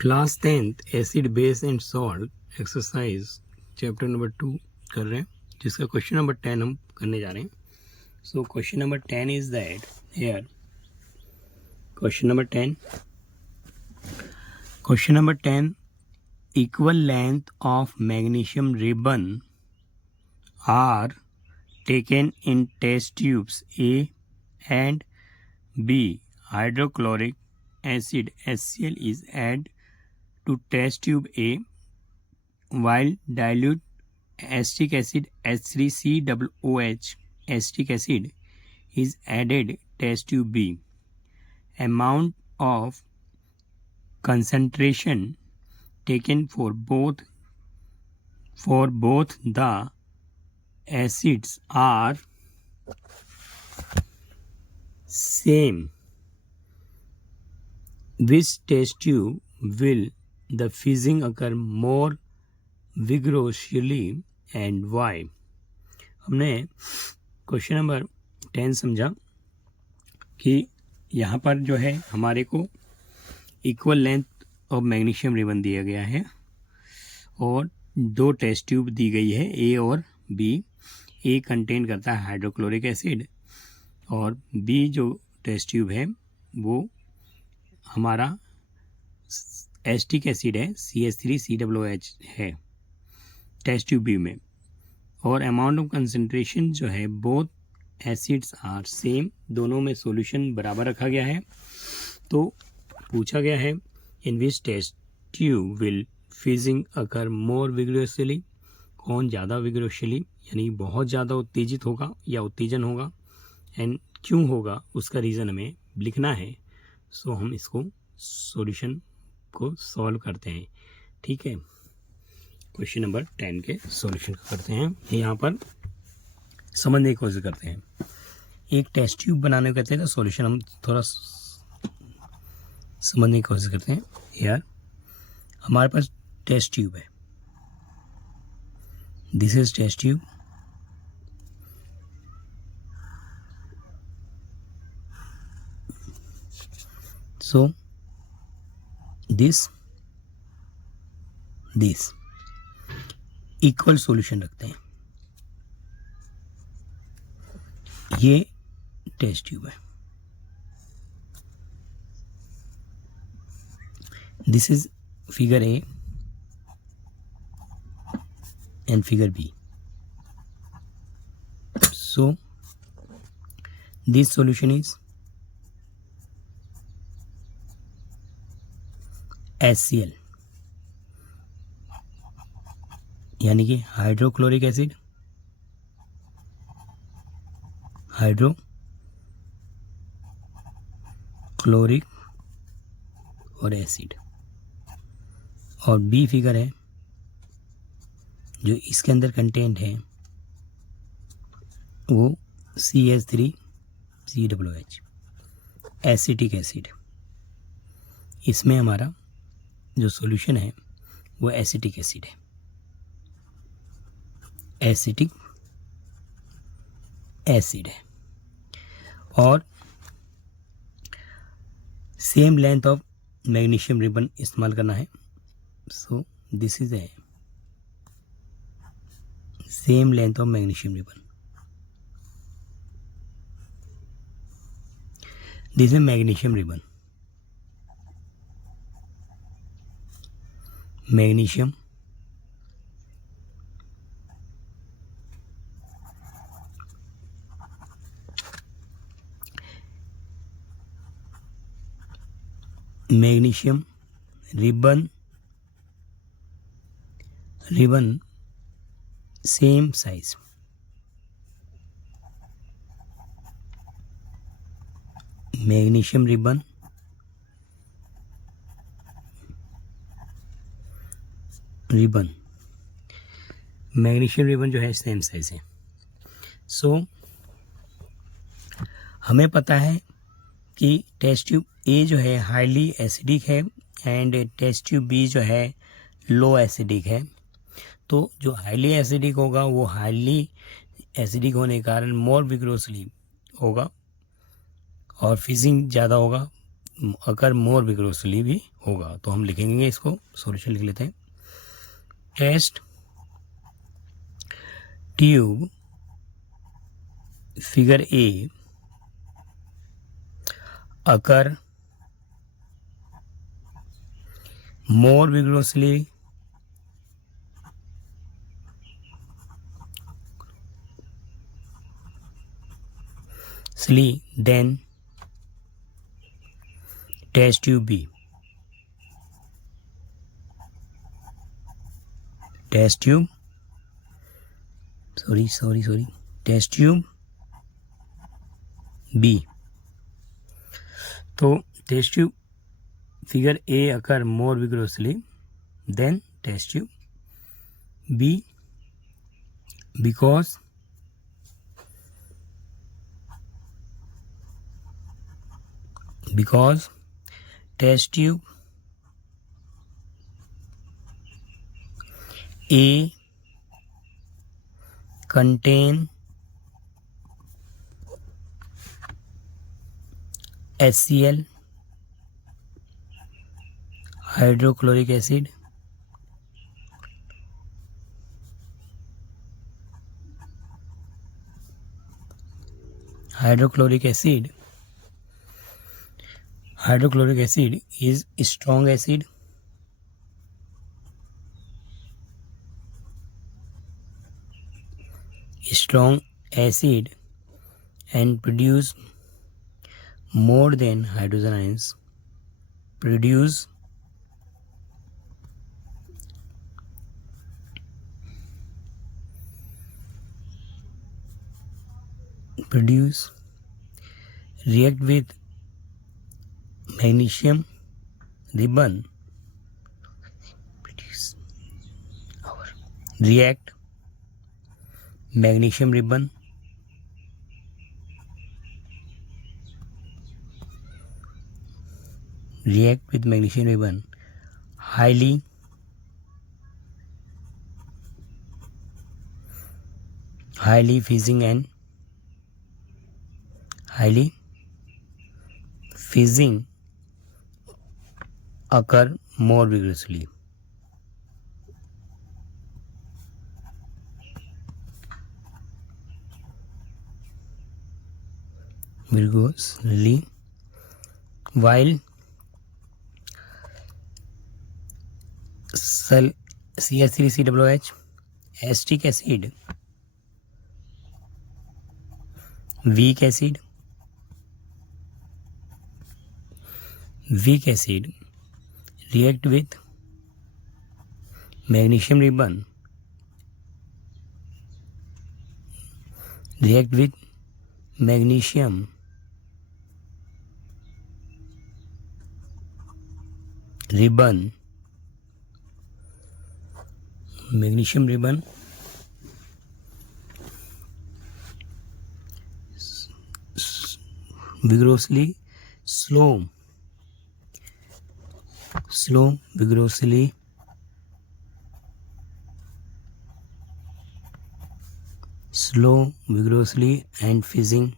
Class 10th acid base and salt exercise chapter number 2 कर रहे हैं, जिसका क्वेश्चन नंबर 10 हम करने जा रहे हैं. So question number 10 is that here. Question number 10 equal length of magnesium ribbon are taken in test tubes A and B. Hydrochloric acid HCl is added to test tube A while dilute acetic acid H3COOH acetic acid is added test tube B. Amount of concentration taken for both the acids are same. Which test tube will the fizzing occur more vigorously and why? हमने question number 10 समझा कि यहाँ पर जो है हमारे को equal length of magnesium ribbon दिया गया है और दो टेस्ट ट्यूब दी गई है ए और बी. ए कंटेन करता है हाइड्रोक्लोरिक एसिड और बी जो टेस्ट ट्यूब है वो हमारा एसिटिक एसिड है CH3COOH है टेस्ट ट्यूब बी में. और अमाउंट ऑफ कंसंट्रेशन जो है बोथ एसिड्स आर सेम, दोनों में सॉल्यूशन बराबर रखा गया है. तो पूछा गया है in which test tube will fizzing occur more vigorously, कौन ज़्यादा विग्रोसली यानी बहुत ज़्यादा उत्तेजित होगा या उत्तेजन होगा, एंड क्यों होगा उसका रीज़न हमें लिखना है. सो हम इसको सॉल्यूशन को सॉल्व करते हैं. ठीक है, क्वेश्चन नंबर 10 के सॉल्यूशन को करते हैं. यहाँ पर समझने की कोशिश करते हैं. एक टेस्ट ट्यूब बनाने को कहते हैं तो सॉल्यूशन हम थोड़ा समझने की कोशिश करते हैं. यार हमारे पास टेस्ट ट्यूब है, this is test tube. So this equal solution रखते हैं. ये टेस्ट ट्यूब है. This is figure A and figure B. So this solution is HCl यानी कि हाइड्रोक्लोरिक एसिड, हाइड्रोक्लोरिक और एसिड. और बी फिगर है जो इसके अंदर कंटेंट है वो CH3COOH एसिटिक एसिड. इसमें हमारा जो सॉल्यूशन है वो एसिटिक एसिड है, एसिटिक एसिड है. और same length of magnesium ribbon इस्तेमाल करना है. So this is a same length of magnesium ribbon. This is magnesium ribbon. Magnesium ribbon same size. Magnesium ribbon magnesium ribbon जो है सेम साइज है. सो हमें पता है कि टेस्ट ट्यूब ए जो है हाईली एसिडिक है एंड टेस्ट ट्यूब बी जो है लो एसिडिक है. तो जो हाईली एसिडिक होगा वो हाईली एसिडिक होने के कारण मोर विग्रोसली होगा और फिजिंग ज़्यादा होगा, अगर मोर विग्रोसली भी होगा। तो हम लिखेंगे इसको, सॉल्यूशन लिख लेते हैं। Test tube figure A occur more vigorously than test tube B. Test tube test tube B. तो test tube figure A occur more vigorously than test tube B because test tube A contain HCl hydrochloric acid hydrochloric acid is strong acid and produce more than hydrogen ions produce react with magnesium ribbon react magnesium ribbon highly fizzing occur more vigorously. While CH3COOH acetic acid weak acid react with magnesium ribbon magnesium ribbon vigorously slow vigorously and fizzing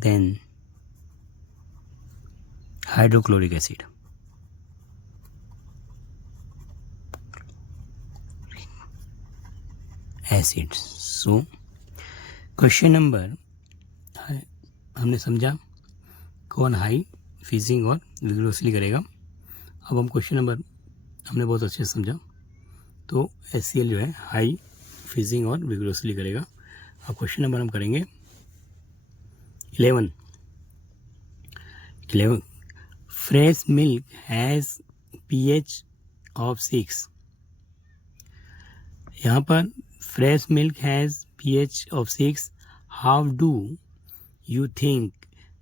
than hydrochloric acid. So question number हमने समझा कौन high fizzing और विग्रोसली करेगा। अब हम question number हमने बहुत अच्छे से समझा। तो HCl जो है हाई फिजिंग और विग्रोसली करेगा। अब क्वेश्चन नंबर हम करेंगे 11। Fresh milk has pH of 6। यहाँ पर fresh milk has pH of 6। How do you think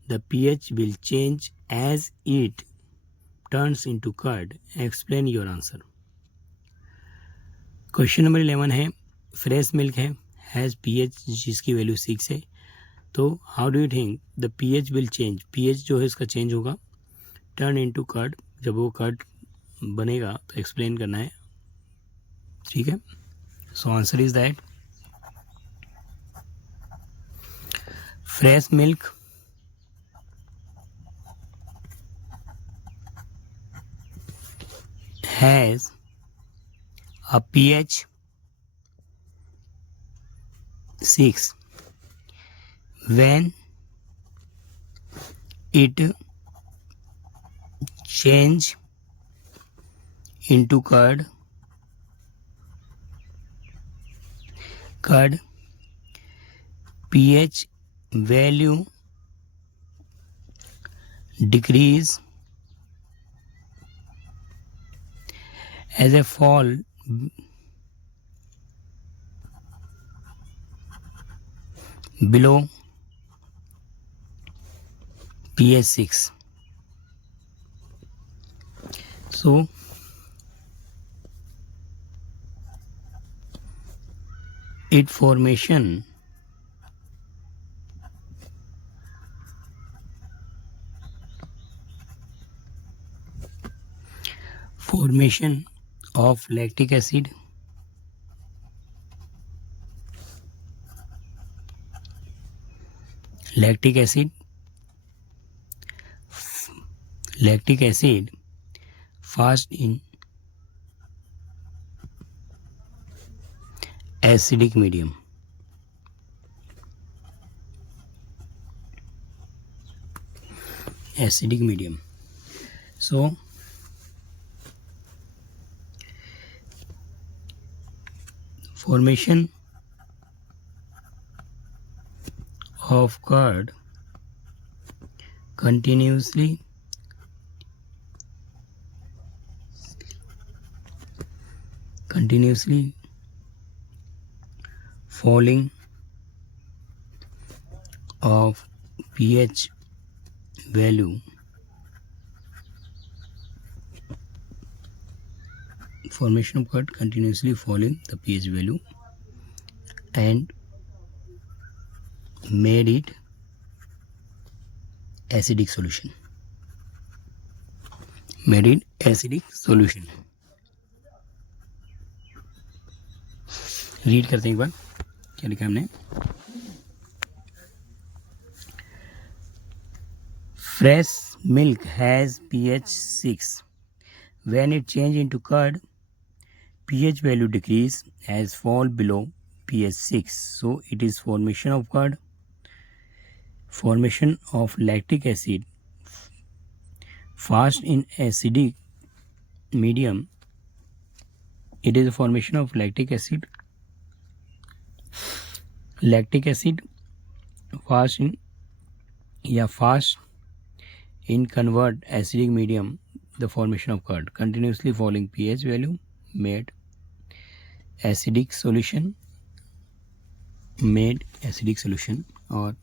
the pH will change as it turns into curd? Explain your answer. Question number 11 है, fresh milk है, has pH जिसकी वैल्यू 6 है। तो how do you think the pH will change, pH जो है इसका चेंज होगा turn into curd, जब वो कर्ड बनेगा तो एक्सप्लेन करना है। ठीक है, so answer is that fresh milk has a pH 6 when it change into curd pH value decrease as a fall below pH 6. So it formation of lactic acid lactic acid fast in acidic medium. So formation of curd continuously falling of pH value formation of curd continuously falling the pH value and made it acidic solution. Read करते हैं एक बार क्या लिखा हमने. Fresh milk has pH 6. When it change into curd, pH value decrease as fall below pH 6. So it is formation of curd, formation of lactic acid fast in acidic medium. It is a formation of lactic acid fast in convert acidic medium. The formation of curd continuously falling pH value made acidic solution or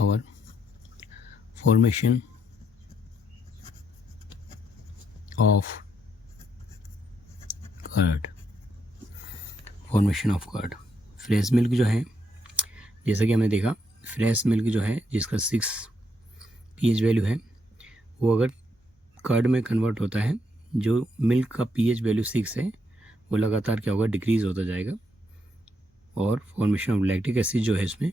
our formation of curd. Fresh milk जो है जैसा कि हमने देखा fresh milk जो है जिसका 6 pH value है वो अगर कर्ड में कन्वर्ट होता है जो मिल्क का pH वैल्यू 6 है वो लगातार क्या होगा डिक्रीज़ होता जाएगा और फॉर्मेशन ऑफ लैक्टिक एसिड जो है इसमें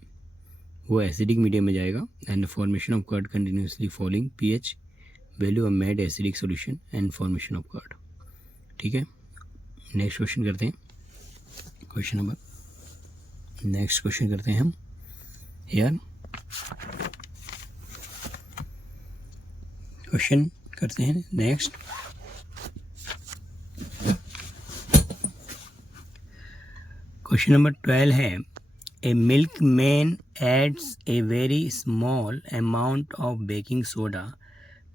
वो एसिडिक मीडियम में जाएगा and formation of curd continuously falling pH value of made acidic solution and formation of curd. ठीक है, नेक्स्ट क्वेश्चन करते हैं. नेक्स्ट क्वेश्चन करते हैं हम हियर. क्वेश्चन करते हैं नेक्स्ट. क्वेश्चन नंबर 12 है a milkman adds a very small amount of baking soda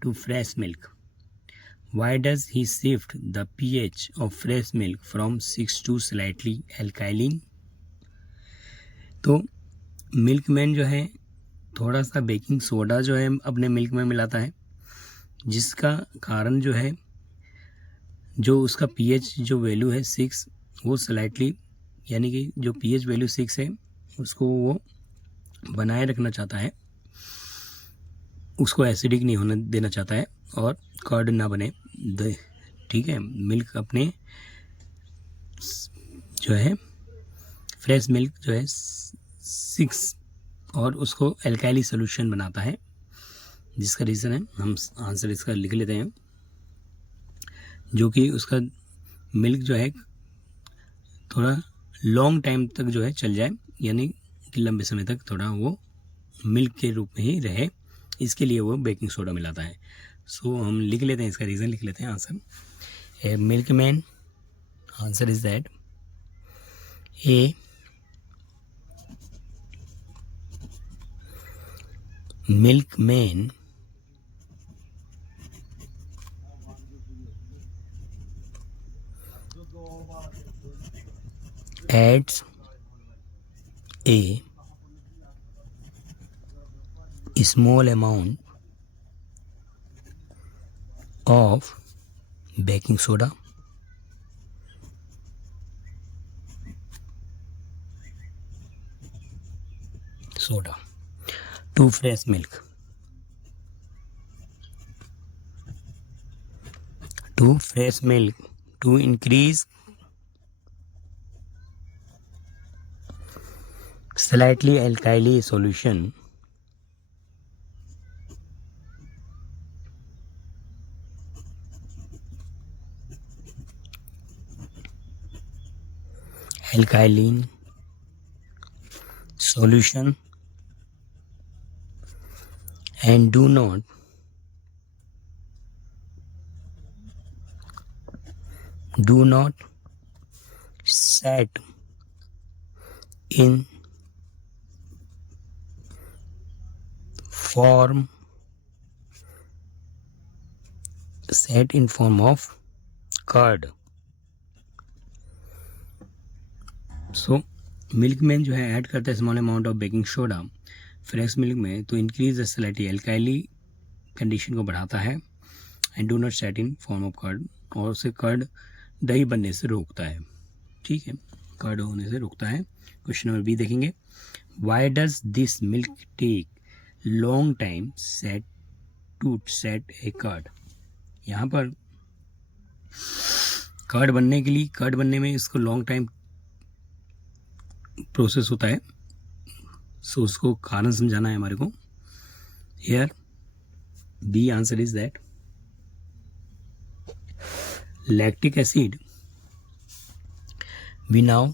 to fresh milk. Why does he shift the pH of fresh milk from 6 to slightly alkaline? तो मिल्कमैन जो है थोड़ा सा baking soda जो है अपने मिल्क में मिलाता है जिसका कारण जो है जो उसका pH जो वैल्यू है 6 वो स्लाइटली यानी कि जो pH वैल्यू 6 है उसको वो बनाए रखना चाहता है, उसको एसिडिक नहीं होने देना चाहता है और कर्ड ना बने. ठीक है, मिल्क अपने जो है फ्रेश मिल्क जो है 6 और उसको एल्काइली सोल्यूशन बनाता है जिसका रीज़न है हम आंसर इसका लिख लेते हैं. जो कि उसका मिल्क जो है थोड़ा लॉन्ग टाइम तक जो है चल जाए, यानी कि लंबे समय तक थोड़ा वो मिल्क के रूप में ही रहे, इसके लिए वो बेकिंग सोडा मिलाता है। सो हम लिख लेते हैं, इसका रीज़न लिख लेते हैं आंसर। ए milkman, answer is that A milkman adds a small amount of baking soda to fresh milk to increase slightly alkali solution alkaline solution and do not set in form of curd. So milkman जो है add करता है small amount of baking soda fresh milk में तो increase the slightly alkali condition को बढ़ाता है and do not set in form of curd, और उसे कर्ड दही बनने से रोकता है। ठीक है, कर्ड होने से रोकता है। क्वेश्चन नंबर बी देखेंगे, why does this milk take long time to set a curd. यहाँ पर कर्ड बनने में इसको लॉन्ग टाइम प्रोसेस होता है। सो उसको कारण समझाना है हमारे को। Here B answer is that lactic acid. We now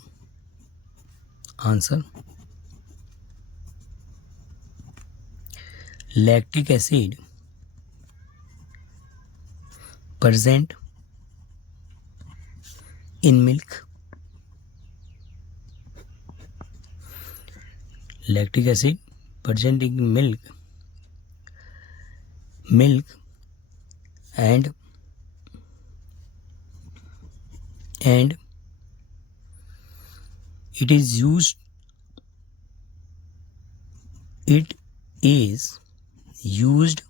answer lactic acid present in milk. Lactic acid present in milk and it is used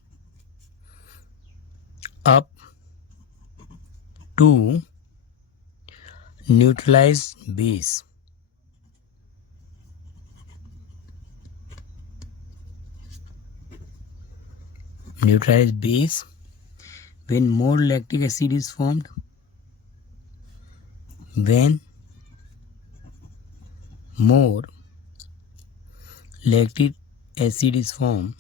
up to neutralize base. Neutralize base when more lactic acid is formed. When more lactic acid is formed,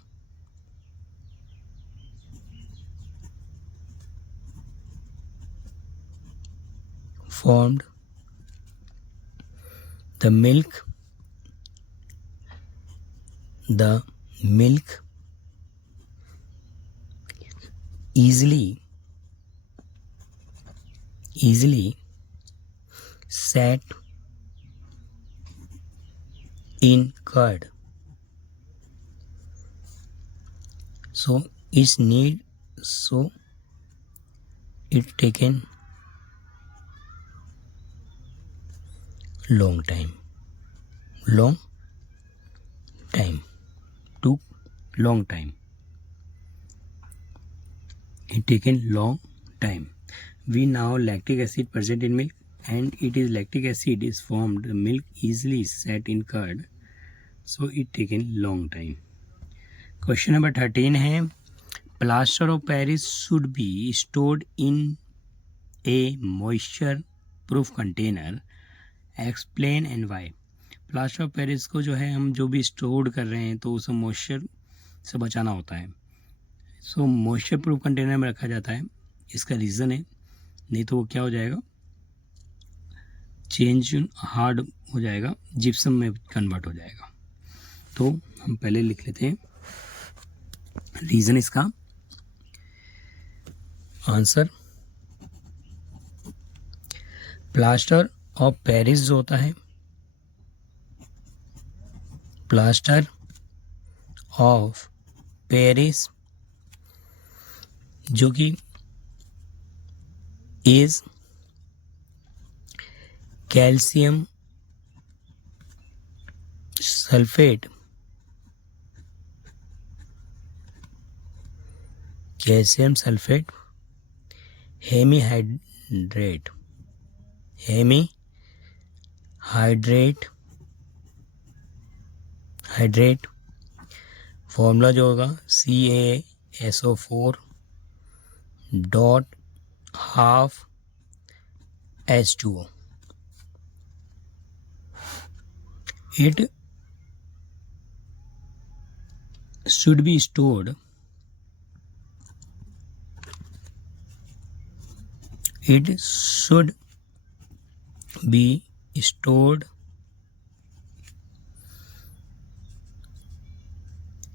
the milk easily set in curd. So it taken long time. Took long time. It taken long time. We now lactic acid present in milk, and it is lactic acid is formed. The milk easily set in curd, so it taken long time. Question number 13 है, plaster of Paris should be stored in a moisture proof container. Explain and why. Plaster of Paris को जो है हम जो भी स्टोर कर रहे हैं तो उसे मॉइस्चर से बचाना होता है। सो मॉइस्चर प्रूफ कंटेनर में रखा जाता है। इसका रीज़न है नहीं तो वो क्या हो जाएगा, चेंज हार्ड हो जाएगा, जिप्सम में कन्वर्ट हो जाएगा। तो हम पहले लिख लेते हैं रीज़न इसका। आंसर, प्लास्टर ऑफ पेरिस जो होता है, प्लास्टर ऑफ पेरिस जो कि is calcium sulphate, calcium sulphate hemihydrate, hydrate formula जो होगा CaSO4 dot half H2O। It should be stored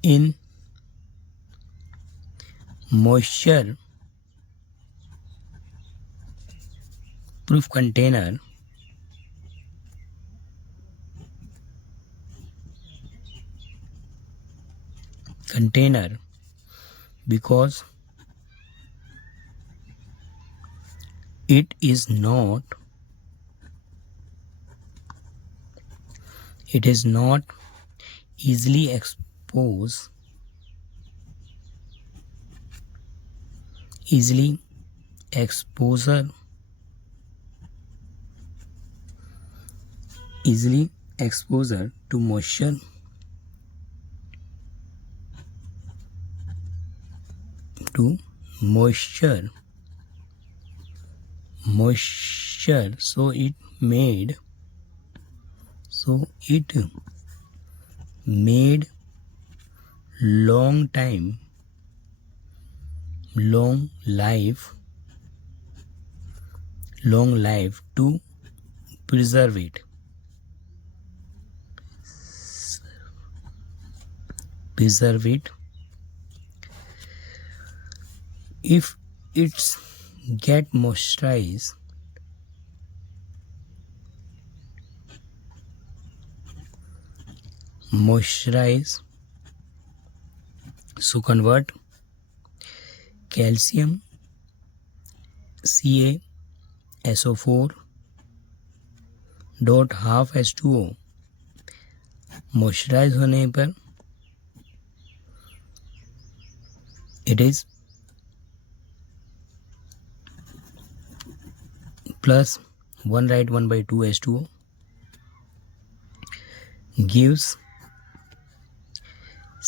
in moisture proof container because it is not easily exposure to moisture, so it made long life to preserve it. If it's get moisturized, so convert calcium CaSO4 dot half H2O moisturise होने पर it is plus 1 right 1/2 H2O gives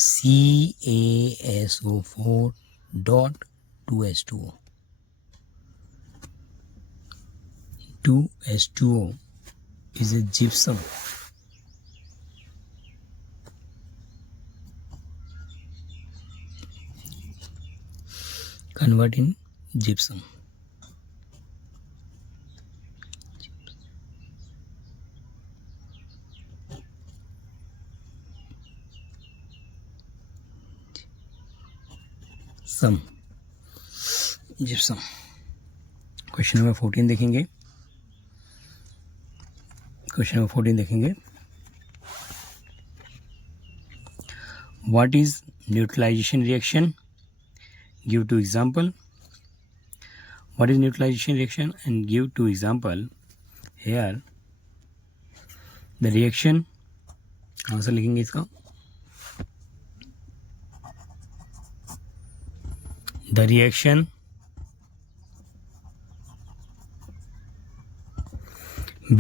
CaSO4 dot 2 H2O. 2 H2O is a gypsum. Convert in gypsum. Some gypsum. Question number 14 देखेंगे। What is neutralisation reaction? Give two example. What is neutralisation reaction and give two example. Here the reaction, answer लिखेंगे इसका। The reaction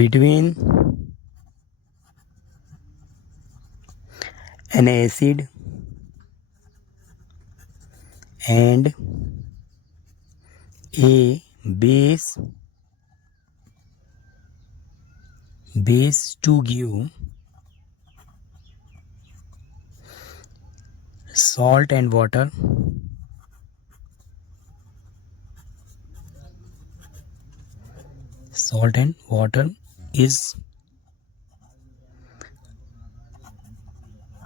between an acid and a base to give salt and water salt and water is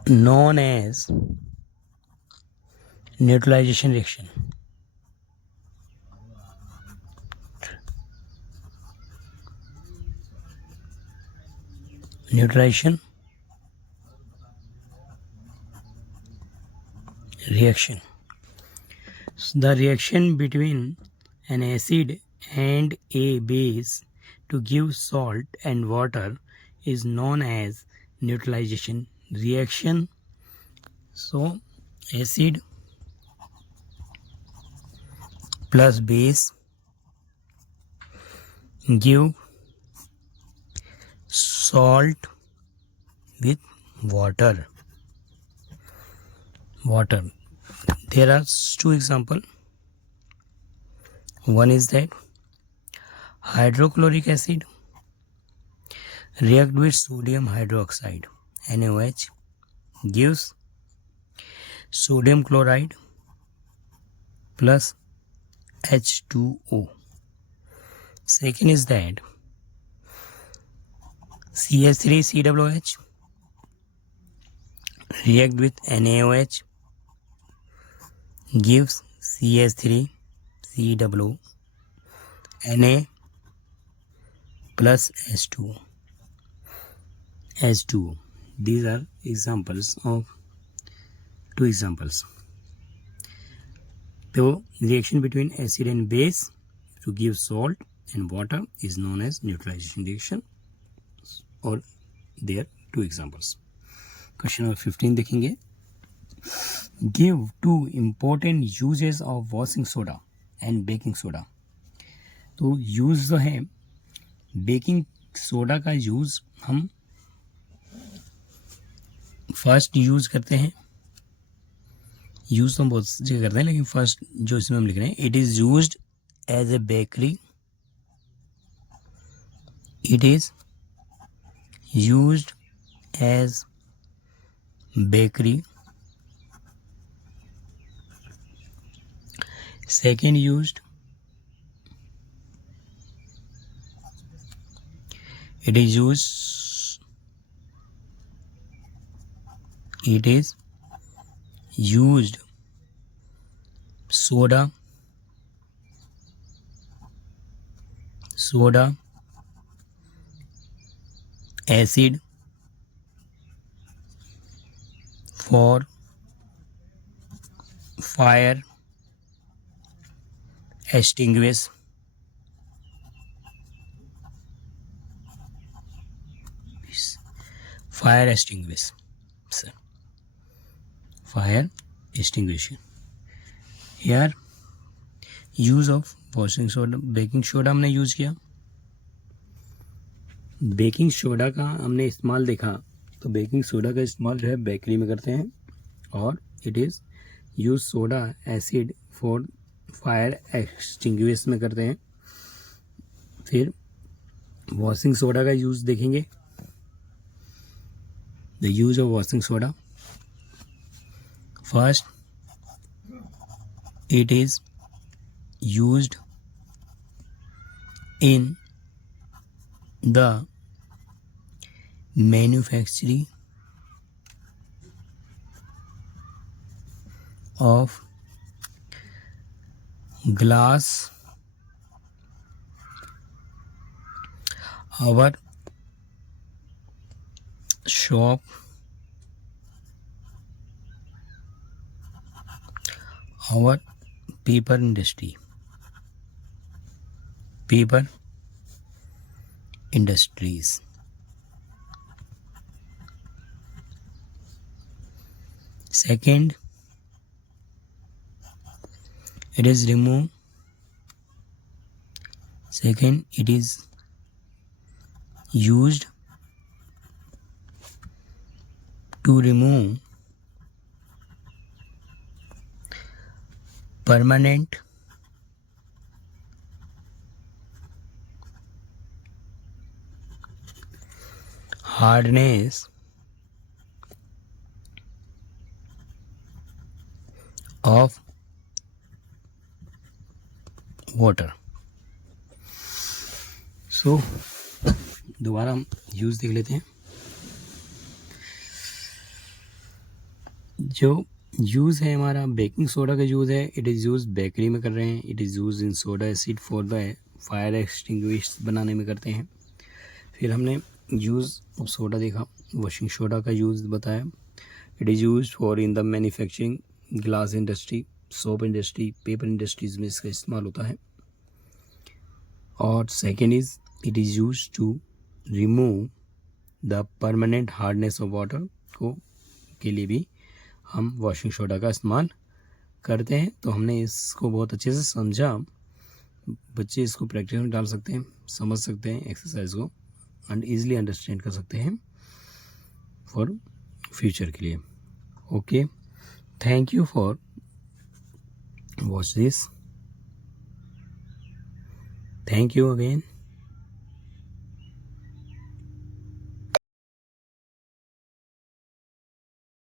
known as neutralization reaction. Neutralization reaction. So the reaction between an acid and a base to give salt and water is known as neutralization reaction. So acid plus base give salt with water. There are two examples. One is that hydrochloric acid react with sodium hydroxide NaOH gives sodium chloride plus H2O. Second is that CH3COOH react with NaOH gives CH3COO Na plus H2O. These are examples of two examples. The reaction between acid and base to give salt and water is known as neutralization reaction, और there two examples. Question number 15 देखेंगे. Give two important uses of washing soda and baking soda. तो यूज जो है baking soda का यूज हम first use करते हैं. यूज तो हम बहुत जगह करते हैं, लेकिन फर्स्ट जो इसमें हम लिख रहे हैं, it is used as a bakery. इट इज used as bakery. Second used, it is used soda acid for fire extinguish. Fire extinguisher. Here use of washing soda, baking soda हमने यूज किया. बेकिंग सोडा का हमने इस्तेमाल देखा, तो बेकिंग सोडा का इस्तेमाल जो है बेकरी में करते हैं, और it is use soda acid for fire extinguish में करते हैं. फिर वॉशिंग सोडा का यूज़ देखेंगे. The use of washing soda, first it is used in the manufacturing of glass. Our shop our paper industries. Second, it is remove. Second, it is used to remove permanent hardness of water. सो दोबारा हम यूज़ देख लेते हैं। जो use है हमारा baking soda का use है, इट इज़ यूज़ बेकरी में कर रहे हैं। It is use in soda acid for the fire extinguish बनाने में करते हैं। फिर हमने यूज़ ऑफ सोडा देखा, वॉशिंग सोडा का यूज़ बताया। It is use for in the manufacturing, glass industry, soap industry, paper industries में इसका इस्तेमाल होता है। और second is it is use to remove the permanent hardness of water को के लिए भी हम वॉशिंग सोडा का इस्तेमाल करते हैं। तो हमने इसको बहुत अच्छे से समझा। बच्चे इसको प्रैक्टिस में डाल सकते हैं, समझ सकते हैं एक्सरसाइज को एंड ईजिली अंडरस्टैंड कर सकते हैं फॉर फ्यूचर के लिए। Okay, thank you for watch this. Thank you again.